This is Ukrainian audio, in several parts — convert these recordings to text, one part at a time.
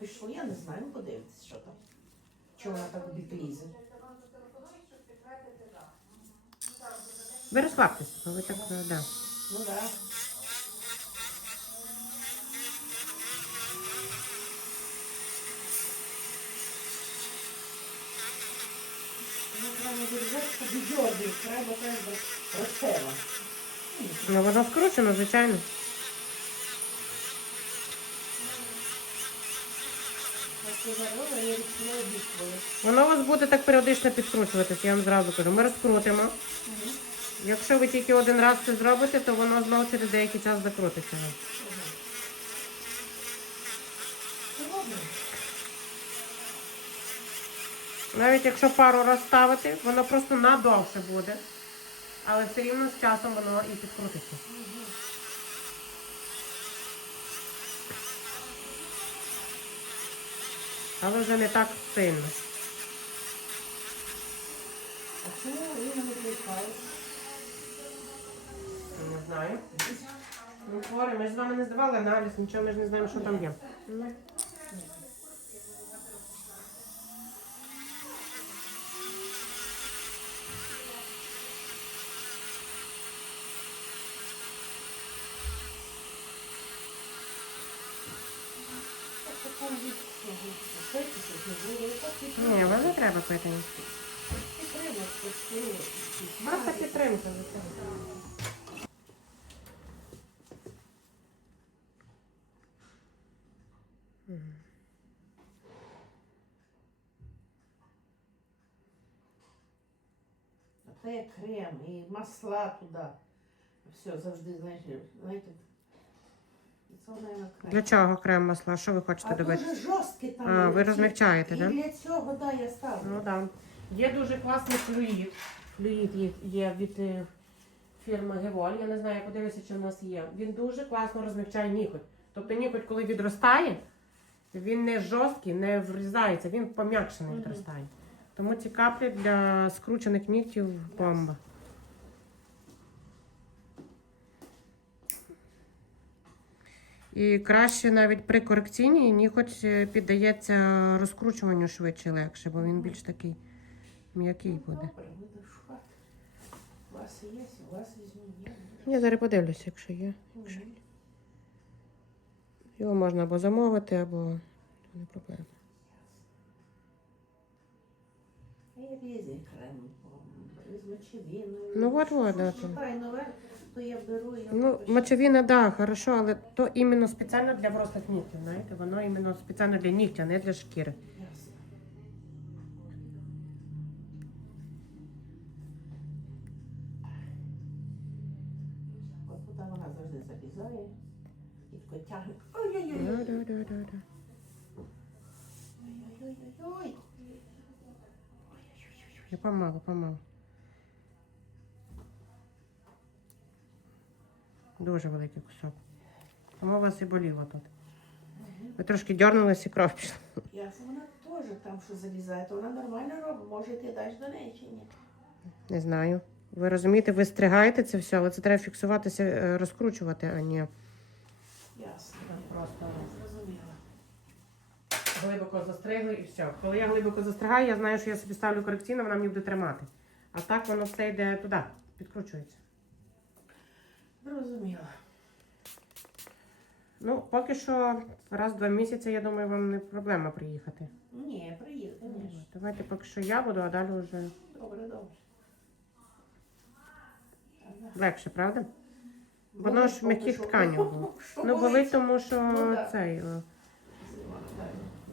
Пішло, я не знаю, ну подивитися, що там. Чого вона так обід лізе. Ви розслабтеся, бо ви так, да. Ну так. Да. Ну, треба держати, щоб відьорбів, треба розсела. Ну, воно скручено, звичайно. Воно у вас буде так періодично підкручуватися, я вам зразу кажу. Ми розкрутимо. Якщо ви тільки один раз це зробите, то воно знову через деякий час закрутиться. Навіть якщо пару раз ставити, воно просто надовше буде. Але все рівно з часом воно і підкрутиться. Але вже не так сильно. А чому ви не відвлекаєте? Не знаю. Ну, хворі, ми ж з вами не здавали аналіз, нічого, ми ж не знаємо, що там є. Ні, вам не треба пити. Просто підтримка, звичайно. Це є крем і масла туди. Все, завжди, знаєте, і це, мабуть, крем. Для чого крем масла? Що ви хочете А добити? дуже жорсткий там. А, ви розмягчаєте, і так? для цього, да, я ставлю. Ну так. Є дуже класний флюїд. Флюїд є від фірми Геволь. Я не знаю, подивлюся, чи в нас є. Він дуже класно розмягчає ніготь. Тобто ніготь, коли відростає, він не жорсткий, не врізається, він пом'якшений відростає. Тому ці каплі для скручених нігтів бомба. І краще навіть при корекційній ніготь піддається розкручуванню швидше і легше, бо він більш такий м'який буде. Добре, буду шукати. У вас є, у вас візьму, є. Я зараз подивлюся, якщо є. Якщо... Його можна або замовити, або не проблема. І різні крем, з мочевиною. Ну от, да. Шукай нове, то я беру і... Ну, мочевина, да, хорошо, але то іменно спеціально для врослих нігтів, знаєте, воно іменно спеціально для нігтя, не для шкіри. Ясно. От туди вона завжди залізає і тако тягне. Ой-ой-ой. Да. Ой-ой-ой. Я помалу. Дуже великий кусок. Тому у вас і боліло тут. Ви трошки дернулись і кров пішла. Ясно, вона теж там що залізає, то вона нормально робить. Може ти даєш до неї чи ні? Не знаю. Ви розумієте, ви стригаєте це все, але це треба фіксуватися, розкручувати, а не Ясно. просто Зрозуміла. глибоко застригли і все. Коли я глибоко застригаю, я знаю, що я собі ставлю корекційно, вона мені буде тримати. А так воно все йде туди, підкручується. Зрозуміла. Ну, поки що раз в 2 місяці, я думаю, вам не проблема приїхати. Ні, приїду, звісно. Давайте поки що я буду, а далі вже Добре. легше, правда? Воно ж м'яких тканів було. Ну, болить, тому що Ну, да. цей.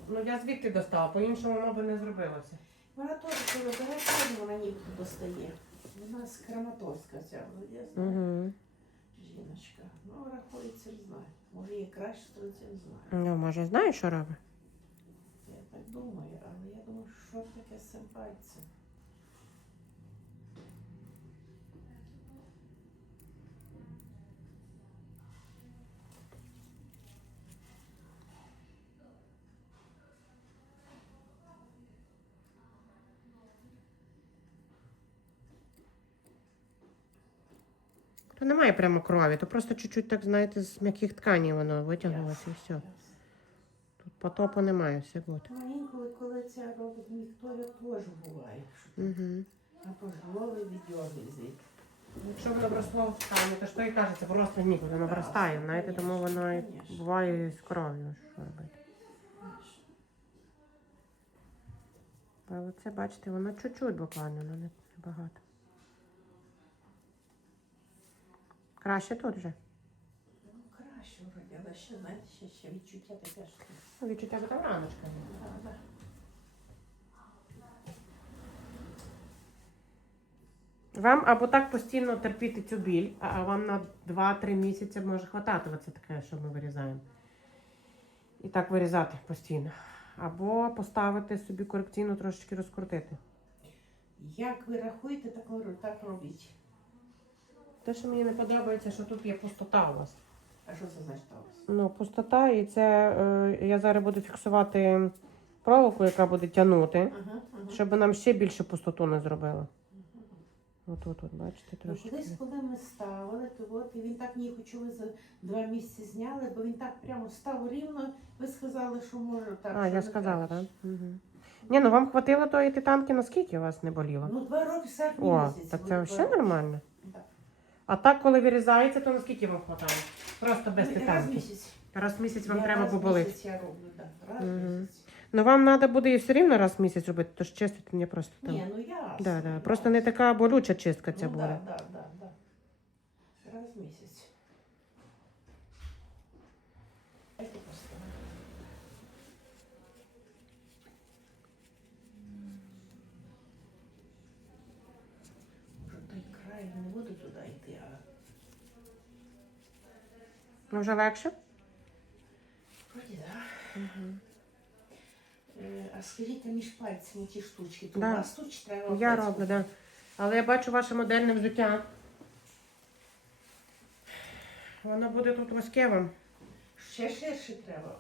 Ну, я звідти достала, по-іншому воно би не зробилося. Вона теж, коли бере, теж вона нігті достає. Вона з Краматорська ця, я знаю. Угу. Жіночка. Ну, рахується, не знаю. Може, її краще строїться, не знаю. Ну, може, знаю, що робить? Я так думаю, але я думаю, що таке з цим пальцем. То немає прямо крові, то просто чуть-чуть, так, знаєте, з м'яких тканів воно витягнулося і все. Тут Потопу немає, все буде. Ну, інколи, коли це робить Вікторія, теж буває. Що Угу. або ж голови відьоргує звідти. Якщо воно вросло в стані, то що і кажеться, просто ніколи, воно виростає, знаєте, тому воно і Конечно. буває з кров'ю, що робити. Але це, бачите, воно чуть-чуть буквально, але не багато. Краще тут вже. Ну, краще вроді, але ще, знаєте, ще відчуття таке, що... Ну, відчуття би там раночка. Да. Вам або так постійно терпіти цю біль, а вам на 2-3 місяці може хватати оце таке, що ми вирізаємо. І так вирізати постійно. Або поставити собі корекційно трошечки розкрутити. Як ви рахуєте, так робіть. Те, що мені не подобається, що тут є пустота у вас. А що це значить у вас? Ну, пустота, і це я зараз буду фіксувати проволоку, яка буде тягнути, Ага. щоб нам ще більше пустоту не зробила. Отут, бачите, Ну, трошечки. колись, коли ми ставили, то от, і він так ні, що ви за 2 місяці зняли, бо він так прямо став рівно, ви сказали, що може так. А, що я не сказала, краще. так? Угу. Ні, ну вам хватило тої титанки, наскільки у вас не боліло? Ну, 2 роки, серпні О, місяці. так буде це 2 взагалі роки. нормально. Так. А так, коли вирізається, то наскільки вам хватає? Просто без Ну, і раз в титанки. місяць. Раз в місяць вам Я треба раз в поболити. місяць я роблю, так. Раз в Мгм. місяць. Ну вам треба буде і все рівно раз в місяць робити, тож чистити мені просто там. Ні, ну я. Да. Просто не така болюча чистка ця буде. Да. Раз в місяць. Дайте поставити. Може, той край не буду туди йти, а Ну вже легше? вроді, так. А скажіть, а між пальцями ті штучки, то Да. у вас тут чи треба? Я пальцем? роблю, так. Да. Але я бачу ваше модельне взуття. Воно буде тут важке вам. Ще ширше треба.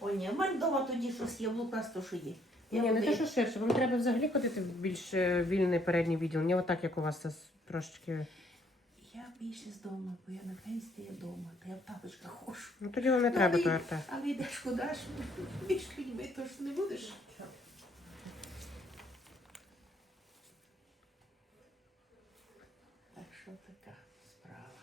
О, ні, в мене вдома тоді щось є, в Лукас, що є. Ні, не те, що ширше. Вам треба взагалі ходити в більш вільний передній відділ. Не отак, як у вас це трошечки. Я більше з дому, бо я на пенсії я вдома, то я в тапочках ходжу. Ну тоді вам не треба але- той арте. Але йдеш куди ж, більш людьми, то ж не будеш. Так що така справа.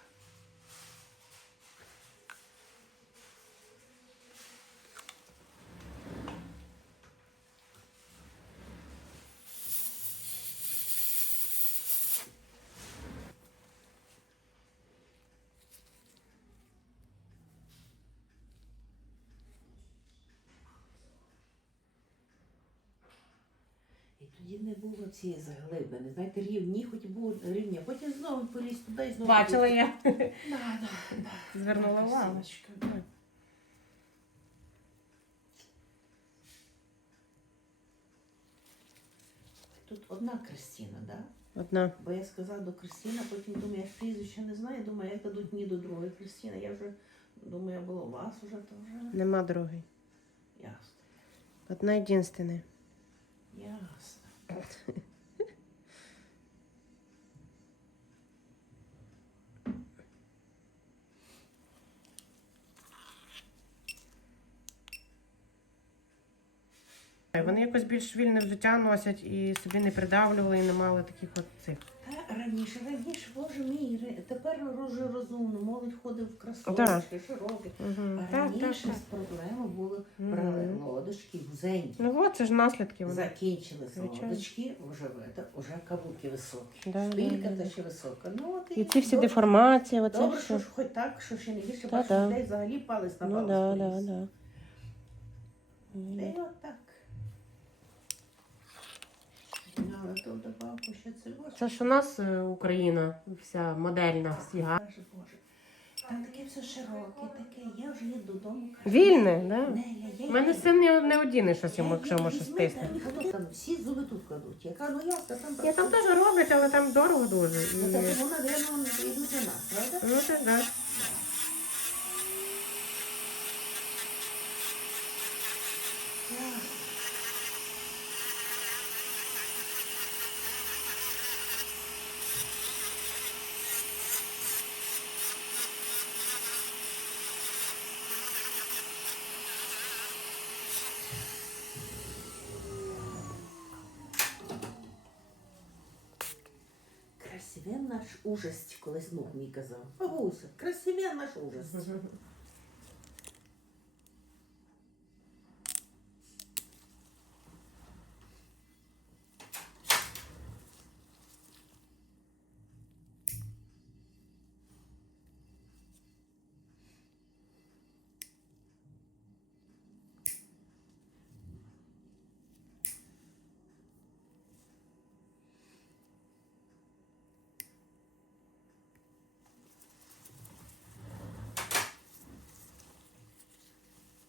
І тоді не було цієї заглибини. Знаєте, рівні, хоч було рівня. Потім знову поліз туди і знову. Бачила я. Да. Звернула увагу. Красивочка, да. Тут одна Кристина, так? Да? Одна. Бо я сказала до Кристина, потім думаю, я ж прізвища не знаю, думаю, як дадуть мені до другої Кристини. Я вже думаю, було у вас вже, то вже Нема другої. ясно. Одна єдинственна. Ясно. Вони якось більш вільне взуття носять і собі не придавлювали і не мали таких от цих. Та раніше, боже мій, тепер дуже розумно, молодь ходить в кросовочки, широкі. Угу. А раніше проблеми були брали лодочки, вузенькі. Ну от, це ж наслідки. Вони. Закінчилися Звичайно. лодочки, вже каблуки високі. Да, Шпилька да, да. та ще висока. Ну, от І ці всі добре, деформації, оце добре, все. що ж хоч так, що ще не більше Та бачу, да. людей взагалі палець на Ну палець да. поліз. Да. Та й от так. Ну, але то добавку ще це боже. Це ж у нас Україна вся модельна, всі гарні. Боже. Там таке все широке, таке. Я вже їду додому. Вільне, да? Неля, я У мене їду. син не одіне щось йому, якщо йому щось стисне. Всі зуби тут кладуть. Я кажу, ну ясно, там Я там теж роблять, але там дорого дуже. І... Ну, так вона, наверное, йдуть на нас, правда? Ну це ж да. Красивен наш ужас, колись мух мій казав. Бабуся, красивен наш ужас.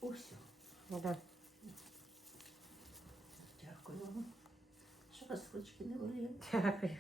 Усьо. Ну, да. Дякую вам. Що вас ручки не боліли? Дякую.